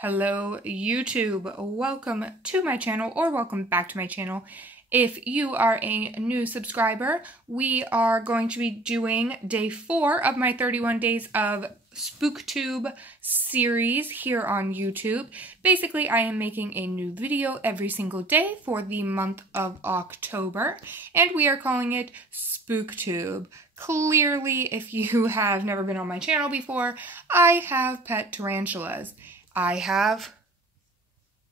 Hello YouTube, welcome to my channel or welcome back to my channel. If you are a new subscriber, we are going to be doing day 4 of my 31 Days of SpookTube series here on YouTube. Basically, I am making a new video every single day for the month of October, and we are calling it SpookTube. Clearly, if you have never been on my channel before, I have pet tarantulas. I have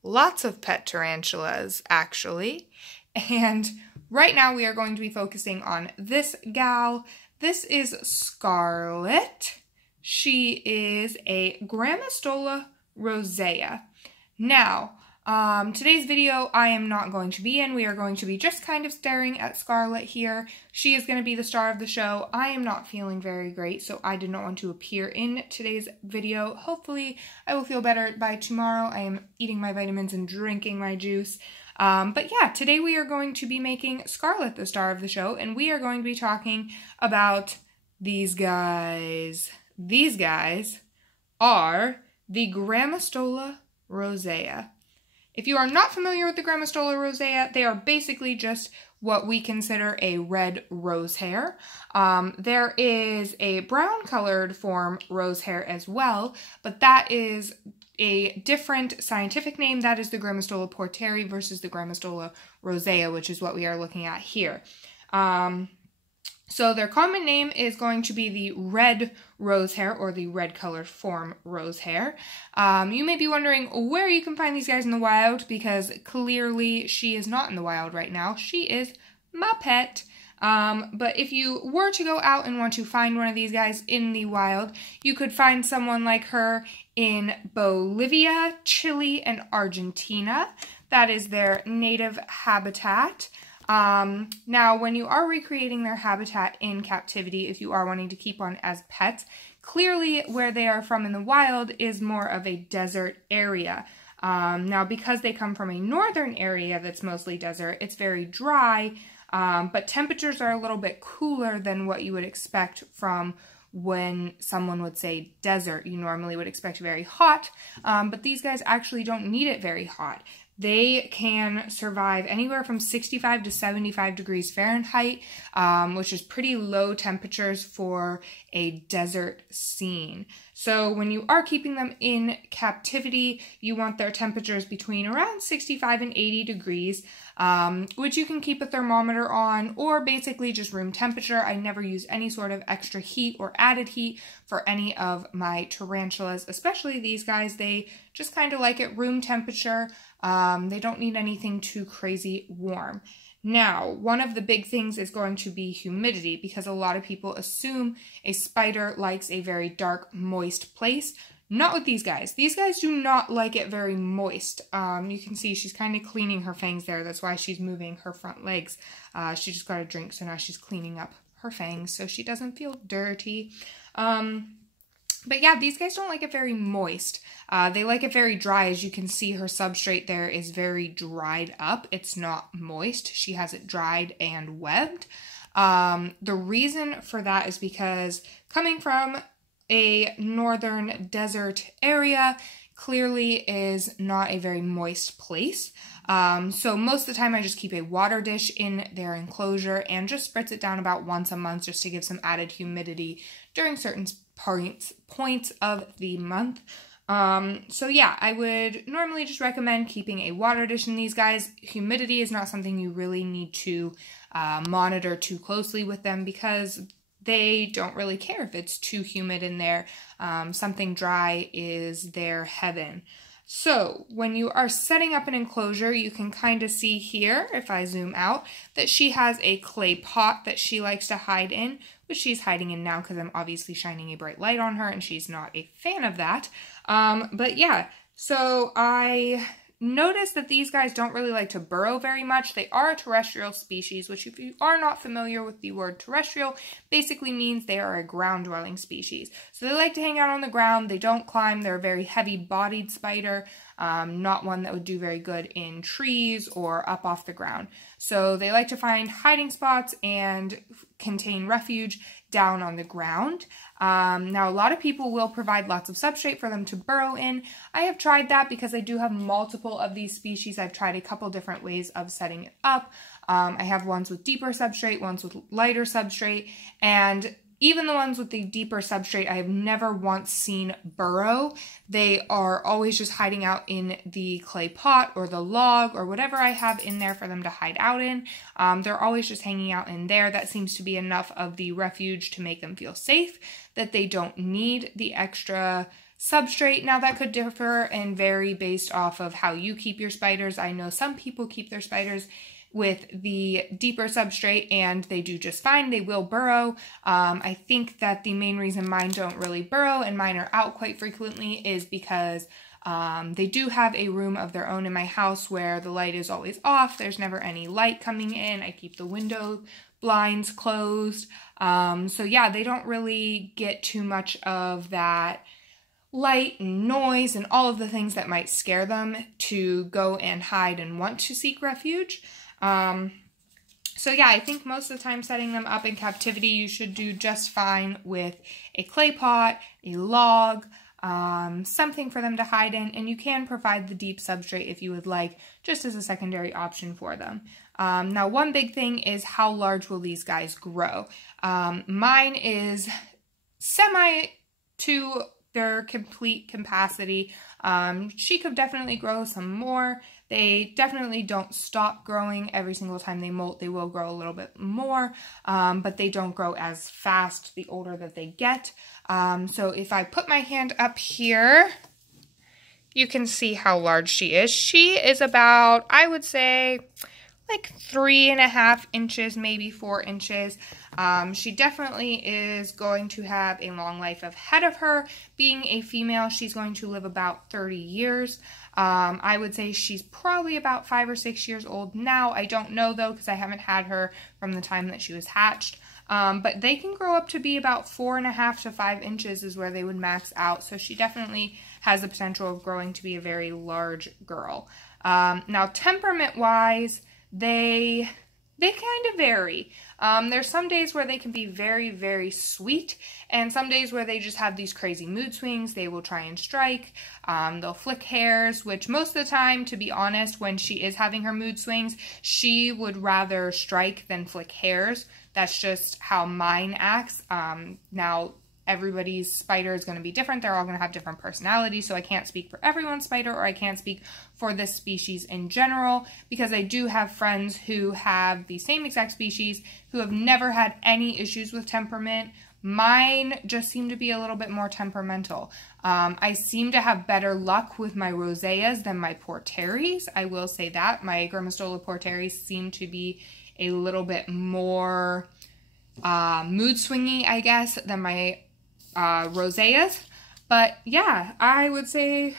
lots of pet tarantulas, actually, and right now we are going to be focusing on this gal. This is Scarlet. She is a GRAMMOSTOLA ROSEA. Now, today's video I am not going to be in. We are going to be just kind of staring at Scarlet here. She is going to be the star of the show. I am not feeling very great, so I did not want to appear in today's video. Hopefully, I will feel better by tomorrow. I am eating my vitamins and drinking my juice. But yeah, today we are going to be making Scarlet the star of the show, and we are going to be talking about these guys. These guys are the GRAMMOSTOLA ROSEA. If you are not familiar with the GRAMMOSTOLA ROSEA, they are basically just what we consider a red rose hair. There is a brown colored form rose hair as well, but that is a different scientific name. That is the GRAMMOSTOLA porteri versus the GRAMMOSTOLA ROSEA, which is what we are looking at here. So their common name is going to be the red rose hair, or the red colored form rose hair. You may be wondering where you can find these guys in the wild, because clearly she is not in the wild right now. She is my pet. But if you were to go out and want to find one of these guys in the wild, you could find someone like her in Bolivia, Chile, and Argentina. That is their native habitat. Now, when you are recreating their habitat in captivity, if you are wanting to keep one as pets, clearly where they are from in the wild is more of a desert area. Now, because they come from a northern area that's mostly desert, it's very dry, but temperatures are a little bit cooler than what you would expect from when someone would say desert. You normally would expect very hot, but these guys actually don't need it very hot. They can survive anywhere from 65 to 75 degrees Fahrenheit, which is pretty low temperatures for a desert scene. So when you are keeping them in captivity, you want their temperatures between around 65 and 80 degrees, which you can keep a thermometer on, or basically just room temperature. I never use any sort of extra heat or added heat for any of my tarantulas, especially these guys. They just kind of like it room temperature. They don't need anything too crazy warm. Now, one of the big things is going to be humidity, because a lot of people assume a spider likes a very dark, moist place. Not with these guys. These guys do not like it very moist. You can see she's kind of cleaning her fangs there. That's why she's moving her front legs. She just got a drink, so now she's cleaning up her fangs so she doesn't feel dirty. But yeah, these guys don't like it very moist. They like it very dry. As you can see, her substrate there is very dried up. It's not moist. She has it dried and webbed. The reason for that is because coming from a northern desert area clearly is not a very moist place. So most of the time I just keep a water dish in their enclosure and just spritz it down about once a month just to give some added humidity during certain points of the month. So yeah, I would normally just recommend keeping a water dish in these guys. Humidity is not something you really need to monitor too closely with them, because they don't really care if it's too humid in there. Something dry is their heaven. So when you are setting up an enclosure, you can kind of see here, if I zoom out, that she has a clay pot that she likes to hide in, which she's hiding in now because I'm obviously shining a bright light on her and she's not a fan of that. But yeah, so I noticed that these guys don't really like to burrow very much. They are a terrestrial species, which if you are not familiar with the word terrestrial, basically means they are a ground-dwelling species. So they like to hang out on the ground. They don't climb. They're a very heavy-bodied spider, not one that would do very good in trees or up off the ground. So they like to find hiding spots and contain refuge down on the ground. Now, a lot of people will provide lots of substrate for them to burrow in. I have tried that because I do have multiple of these species. I've tried a couple different ways of setting it up. I have ones with deeper substrate, ones with lighter substrate, and even the ones with the deeper substrate, I have never once seen burrow. They are always just hiding out in the clay pot or the log or whatever I have in there for them to hide out in. They're always just hanging out in there. That seems to be enough of the refuge to make them feel safe, that they don't need the extra substrate. Now, that could differ and vary based off of how you keep your spiders. I know some people keep their spiders with the deeper substrate and they do just fine. They will burrow. I think that the main reason mine don't really burrow and mine are out quite frequently is because they do have a room of their own in my house where the light is always off. There's never any light coming in. I keep the window blinds closed. So yeah, they don't really get too much of that light and noise and all of the things that might scare them to go and hide and want to seek refuge. So yeah, I think most of the time setting them up in captivity, you should do just fine with a clay pot, a log, something for them to hide in, and you can provide the deep substrate if you would like, just as a secondary option for them. Now, one big thing is how large will these guys grow? Mine is semi to their complete capacity. She could definitely grow some more. They definitely don't stop growing every single time they molt. They will grow a little bit more, but they don't grow as fast the older that they get. So if I put my hand up here, you can see how large she is. She is about, I would say, like 3.5 inches, maybe 4 inches. She definitely is going to have a long life ahead of her. Being a female, she's going to live about 30 years. I would say she's probably about 5 or 6 years old now. I don't know though, because I haven't had her from the time that she was hatched. But they can grow up to be about 4.5 to 5 inches is where they would max out. So she definitely has the potential of growing to be a very large girl. Now, temperament-wise, they kind of vary. There's some days where they can be very, very sweet, and some days where they just have these crazy mood swings. They will try and strike. They'll flick hairs, which most of the time, to be honest, when she is having her mood swings, she would rather strike than flick hairs. That's just how mine acts. Now, everybody's spider is going to be different. They're all going to have different personalities, so I can't speak for everyone's spider, or I can't speak for this species in general, because I do have friends who have the same exact species who have never had any issues with temperament. Mine just seem to be a little bit more temperamental. I seem to have better luck with my roseas than my porteries. I will say that. My GRAMMOSTOLA porteries seem to be a little bit more mood swingy, I guess, than my roseas. But yeah, I would say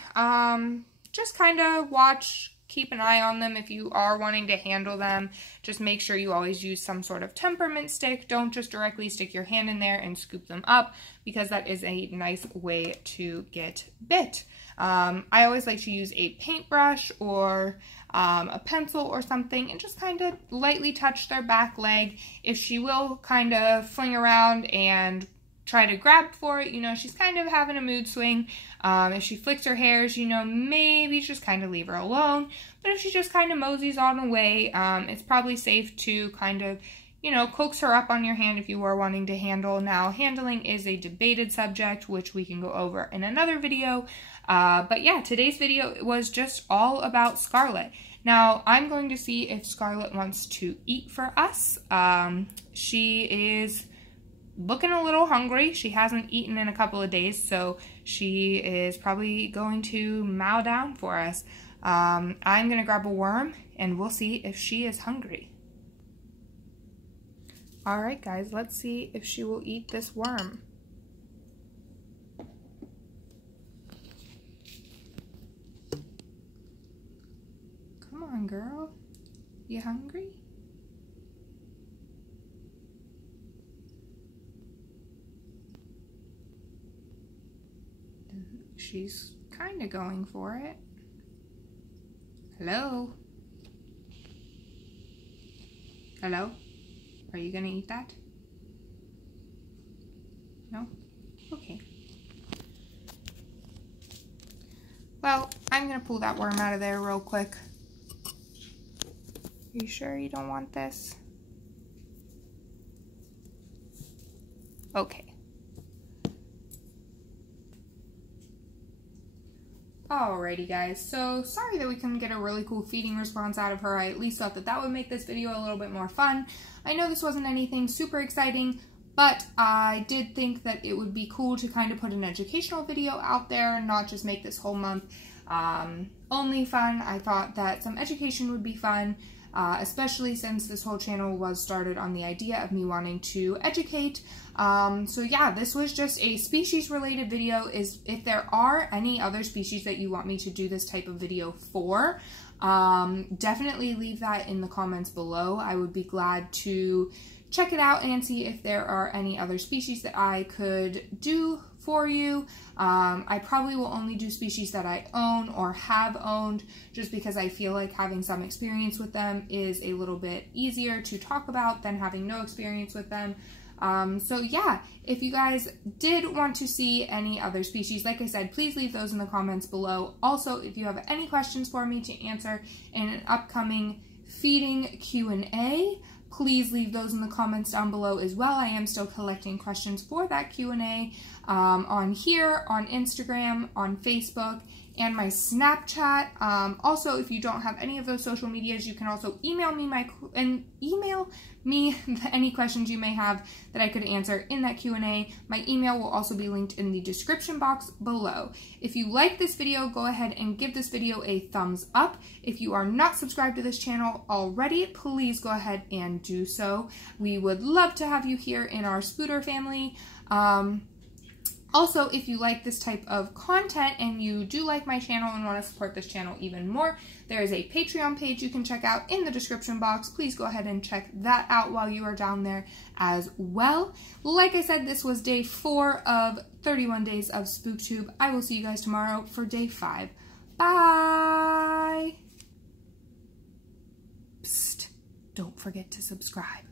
just kind of watch, keep an eye on them if you are wanting to handle them. Just make sure you always use some sort of temperament stick. Don't just directly stick your hand in there and scoop them up, because that is a nice way to get bit. I always like to use a paintbrush or a pencil or something and just kind of lightly touch their back leg. If she will kind of fling around and try to grab for it, you know, she's kind of having a mood swing. If she flicks her hairs, you know, maybe just kind of leave her alone. But if she just kind of moseys on away, it's probably safe to kind of, you know, coax her up on your hand if you are wanting to handle. Now, handling is a debated subject, which we can go over in another video. But yeah, today's video was just all about Scarlet. Now, I'm going to see if Scarlet wants to eat for us. She is looking a little hungry. She hasn't eaten in a couple of days, so she is probably going to mow down for us. I'm going to grab a worm, and we'll see if she is hungry. Alright guys, let's see if she will eat this worm. Come on, girl. You hungry? She's kind of going for it. Hello? Hello? Are you gonna eat that? No? Okay. Well, I'm gonna pull that worm out of there real quick. Are you sure you don't want this? Okay. Alrighty guys, so sorry that we couldn't get a really cool feeding response out of her. I at least thought that that would make this video a little bit more fun. I know this wasn't anything super exciting, but I did think that it would be cool to kind of put an educational video out there and not just make this whole month only fun. I thought that some education would be fun, especially since this whole channel was started on the idea of me wanting to educate. So yeah, this was just a species related video. If there are any other species that you want me to do this type of video for, definitely leave that in the comments below. I would be glad to check it out and see if there are any other species that I could do for you. I probably will only do species that I own or have owned, just because I feel like having some experience with them is a little bit easier to talk about than having no experience with them. So yeah, if you guys did want to see any other species, like I said, please leave those in the comments below. Also, if you have any questions for me to answer in an upcoming feeding Q&A, please leave those in the comments down below as well. I am still collecting questions for that Q&A on here, on Instagram, on Facebook, and my Snapchat. Also, if you don't have any of those social medias, you can also email me any questions you may have that I could answer in that Q&A. My email will also be linked in the description box below. If you like this video, go ahead and give this video a thumbs up. If you are not subscribed to this channel already, please go ahead and do so. We would love to have you here in our Spooter family. Also, if you like this type of content and you do like my channel and want to support this channel even more, there is a Patreon page you can check out in the description box. Please go ahead and check that out while you are down there as well. Like I said, this was day 4 of 31 days of SpookTube. I will see you guys tomorrow for day 5. Bye! Psst, don't forget to subscribe.